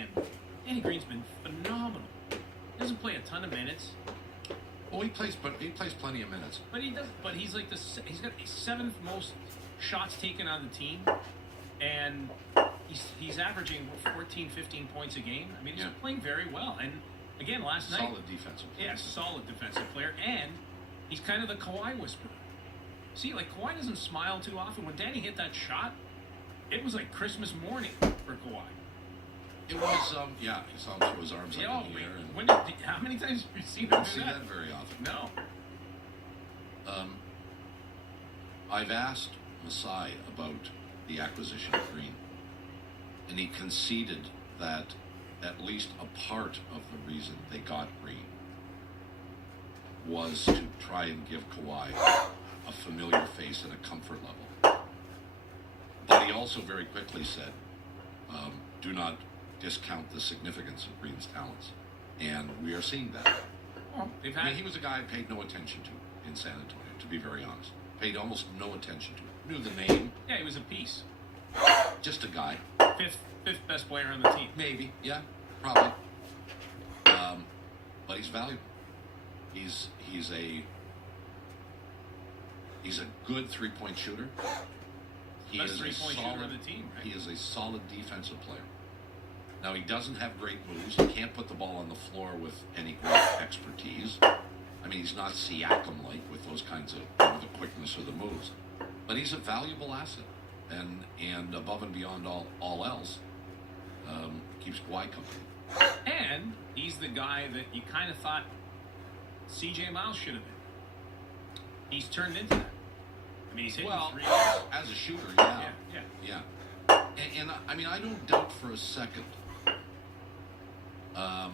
man, Danny Green's been phenomenal. He doesn't play a ton of minutes. Well, he plays plenty of minutes. But he does. But he's like he's got the 7th most shots taken on the team, and he's averaging 14, 15 points a game. I mean, he's playing very well. And again, last night, solid defensive player. Yeah, solid defensive player, and he's kind of the Kawhi whisperer. See, like Kawhi doesn't smile too often. When Danny hit that shot, it was like Christmas morning for Kawhi. It was, he saw him throw his arms up in the air. And How many times have you seen him do that? That very often. No. I've asked Masai about the acquisition of Green, and he conceded that at least a part of the reason they got Green was to try and give Kawhi a familiar face and a comfort level. But he also very quickly said, do not discount the significance of Green's talents. And we are seeing that. Well, he was a guy I paid no attention to in San Antonio, to be very honest. Paid almost no attention to it. Knew the name. Yeah, he was a piece. Just a guy. Fifth best player on the team. Maybe, yeah, probably. But he's valuable. He's a good 3-point shooter. Best 3-point shooter on the team, right? He is a solid defensive player. Now, he doesn't have great moves. He can't put the ball on the floor with any great expertise. I mean, he's not Siakam-like with those kinds of, the quickness of the moves. But he's a valuable asset. And above and beyond all else, keeps Kawhi company. And he's the guy that you kind of thought C.J. Miles should have been. He's turned into that. I mean, he's hitting threes. As a shooter, Yeah. And I mean, I don't doubt for a second. I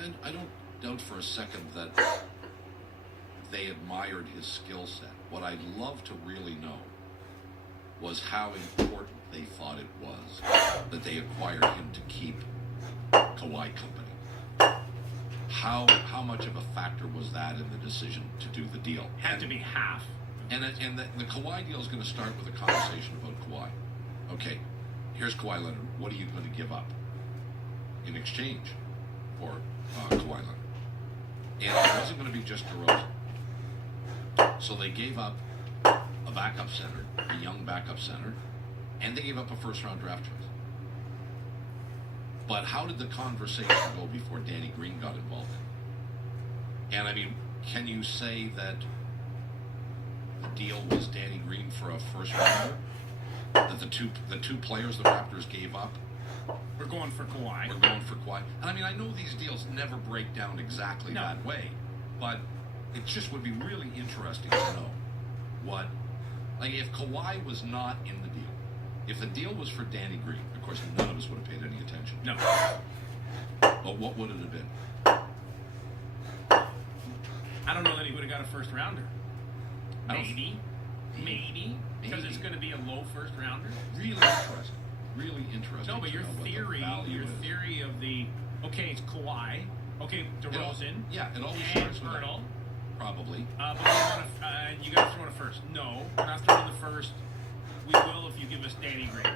don't doubt for a second that they admired his skill set. What I'd love to really know was how important they thought it was that they acquired him to keep Kawhi company. How much of a factor was that in the decision to do the deal? Had to be half. And the Kawhi deal is going to start with a conversation about Kawhi. Okay, here's Kawhi Leonard. What are you going to give up in exchange for Kawhi Leonard? And it wasn't going to be just DeRozan. So they gave up a backup center, a young backup center, and they gave up a first-round draft choice. But how did the conversation go before Danny Green got involved? And I mean, can you say that the deal was Danny Green for a first-rounder? That the two players the Raptors gave up? We're going for Kawhi. We're going for Kawhi. And I mean, I know these deals never break down exactly that way, but it just would be really interesting to know what, like, if Kawhi was not in the deal, if the deal was for Danny Green, of course, none of us would have paid any attention. No. But what would it have been? I don't know that he would have got a first rounder. Maybe. Because it's going to be a low first rounder. Really interesting. Really interesting. No, but your theory of the, okay, it's Kawhi, okay, DeRozan, it always and starts with Hurdle. Probably. But you got to throw in a first. No, we're not throwing the first. We will if you give us Danny Green.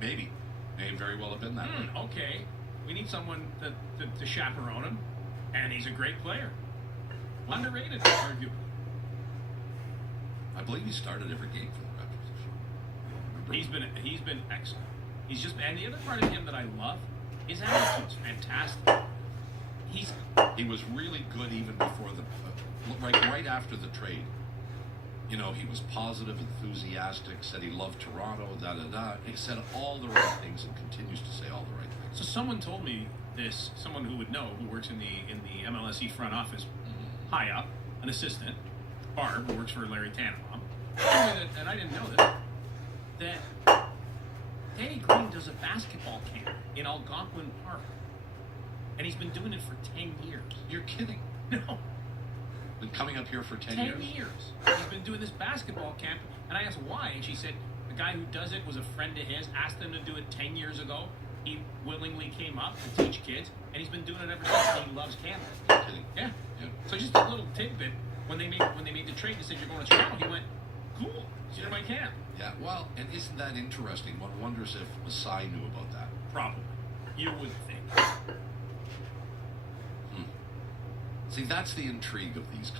Maybe. May very well have been that way. Okay. We need someone to chaperone him, and he's a great player. Underrated, arguably. I believe he started every game for the Raptors this year. He's been excellent. He's just, and the other part of him that I love, his attitude's fantastic. He was really good even before right after the trade. You know, he was positive, enthusiastic, said he loved Toronto, He said all the right things and continues to say all the right things. So someone told me this, someone who would know, who works in the MLSE front office, high up, an assistant, Barb, who works for Larry Tannenbaum, told me that, and I didn't know this, that Danny Green does a basketball camp in Algonquin Park. And he's been doing it for 10 years. You're kidding. No. Been coming up here for 10 years? 10 years. He's been doing this basketball camp. And I asked why, and she said the guy who does it was a friend of his, asked him to do it 10 years ago. He willingly came up to teach kids, and he's been doing it ever since. He loves camping. You're kidding. Yeah. So just a little tidbit. When they made the trade and said you're going to Toronto, he went, cool, it's near my camp. Yeah, well, and isn't that interesting? One wonders if Masai knew about that. Probably. You would think. See, that's the intrigue of these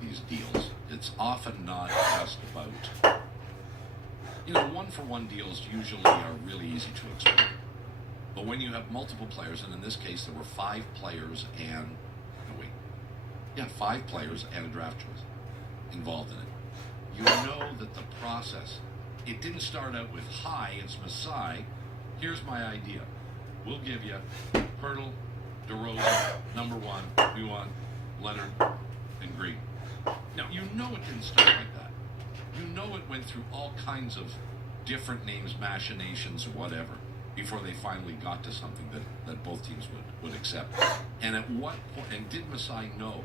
these deals. It's often not just about, one-for-one deals usually are really easy to explain. But when you have multiple players, and in this case there were 5 players and, 5 players and a draft choice involved in it, you know that the process, it didn't start out with, hi, it's Masai, here's my idea. We'll give you Hurdle, DeRozan, number 1, we want Leonard and Green. Now, you know it didn't start like that. You know it went through all kinds of different names, machinations, or whatever, before they finally got to something that both teams would accept. And at what point, and did Masai know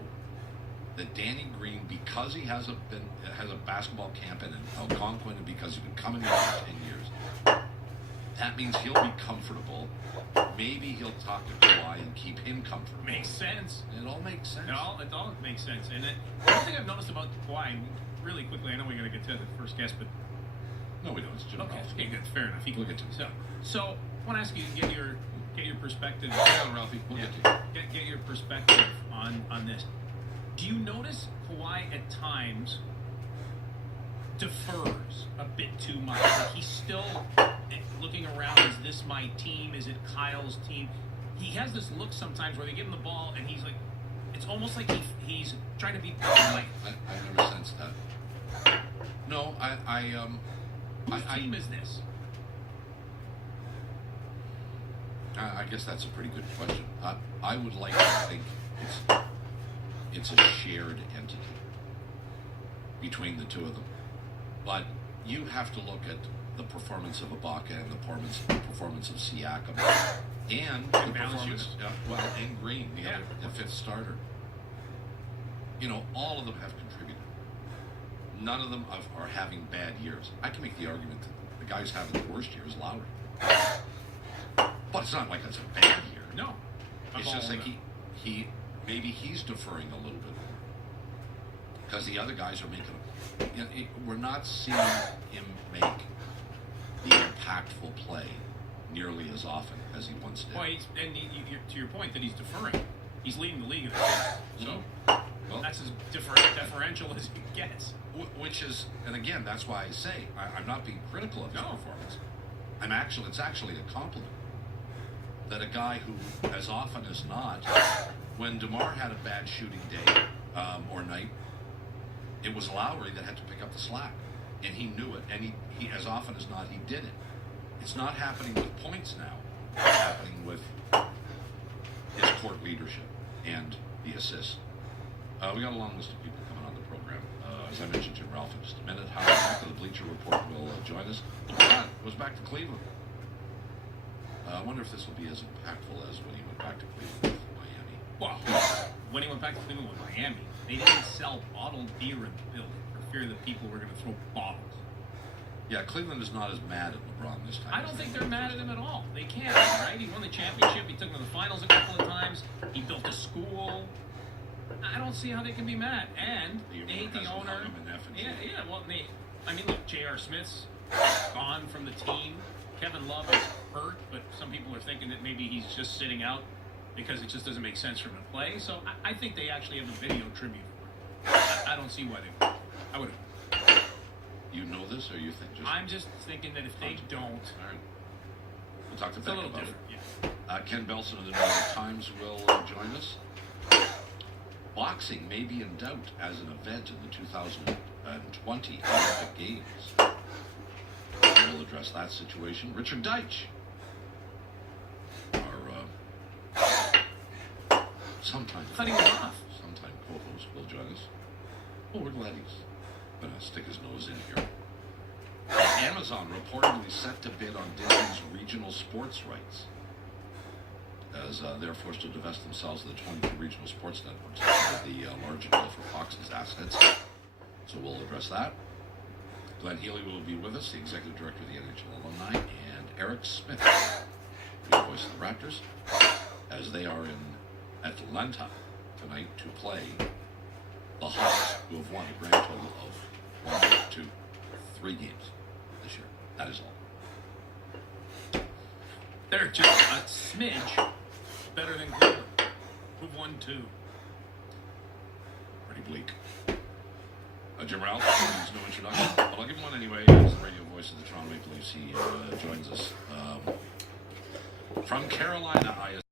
that Danny Green, because he has a basketball camp in Algonquin, and because he's been coming here for 10 years, that means he'll be comfortable. Maybe he'll talk to Kawhi and keep him comfortable. Makes sense. It all makes sense. It all makes sense. And one thing I've noticed about Kawhi, really quickly, I know we got to get to the first guest, but no, we don't. It's Jim. Okay, good, fair enough. We'll get to it. So I want to ask you to get your perspective. Hang on, Ralphie. We'll get to it. Get your perspective on this. Do you notice Kawhi at times defers a bit too much? Like he's still looking around, is this my team? Is it Kyle's team? He has this look sometimes where they give him the ball and he's like, it's almost like he's trying to be polite. I never sensed that. No, Whose team is this? I guess that's a pretty good question. I would like to think it's a shared entity between the two of them. But you have to look at the performance of Ibaka and the performance of Siakam and the performance, and Green, the 5th starter. All of them have contributed. None of them are having bad years. I can make the argument that the guy who's having the worst year is Lowry. But it's not like it's a bad year. No. It's just like maybe he's deferring a little bit more. Because the other guys are making we're not seeing him make the impactful play nearly as often as he once did. Well, to your point that he's deferring, he's leading the league in assists. So that's as deferential as he gets. Which is, and again, that's why I say I'm not being critical of his performance. It's actually a compliment that a guy who, as often as not, when DeMar had a bad shooting day or night, it was Lowry that had to pick up the slack, and he knew it, and he as often as not, he did it. It's not happening with points now. It's happening with his court leadership and the assists. We got a long list of people coming on the program. As I mentioned to Ralph in just a minute, Howard Beck of the Bleacher Report will join us. LeBron goes back to Cleveland. I wonder if this will be as impactful as when he went back to Cleveland with Miami. Well, when he went back to Cleveland with Miami, they didn't sell bottled beer in the building for fear that people were going to throw bottles. Yeah, Cleveland is not as mad at LeBron this time. I don't think they're mad at him at all. They can't, right? He won the championship. He took them to the finals a couple of times. He built a school. I don't see how they can be mad. And they hate the owner. Well, look, J.R. Smith's gone from the team. Kevin Love is hurt, but some people are thinking that maybe he's just sitting out because it just doesn't make sense for him to play. So I think they actually have a video tribute for him. I don't see why they would. I would. You know this, or you think just? I'm just thinking that if they don't, all right. We'll talk to it's a Beck little about different. it. Yeah. Ken Belson of the New York Times will join us. Boxing may be in doubt as an event in the 2020 Olympic Games. We'll address that situation. Richard Deitch, our sometime co-host, will join us. Oh, we're glad he's going to stick his nose in here. Amazon reportedly set to bid on Disney's regional sports rights as they're forced to divest themselves of the 22 regional sports networks as the larger deal for Fox's assets. So we'll address that. Glenn Healy will be with us, the executive director of the NHL Alumni, and Eric Smith, the voice of the Raptors, as they are in Atlanta tonight to play the Hawks, who have won a grand total of 1, 2, 3 games this year. That is all. They're just a smidge better than Cleveland, who've won 2. Pretty bleak. Jim Ralph needs no introduction, but I'll give him one anyway. He's the radio voice of the Toronto Maple Leafs. He joins us from Carolina,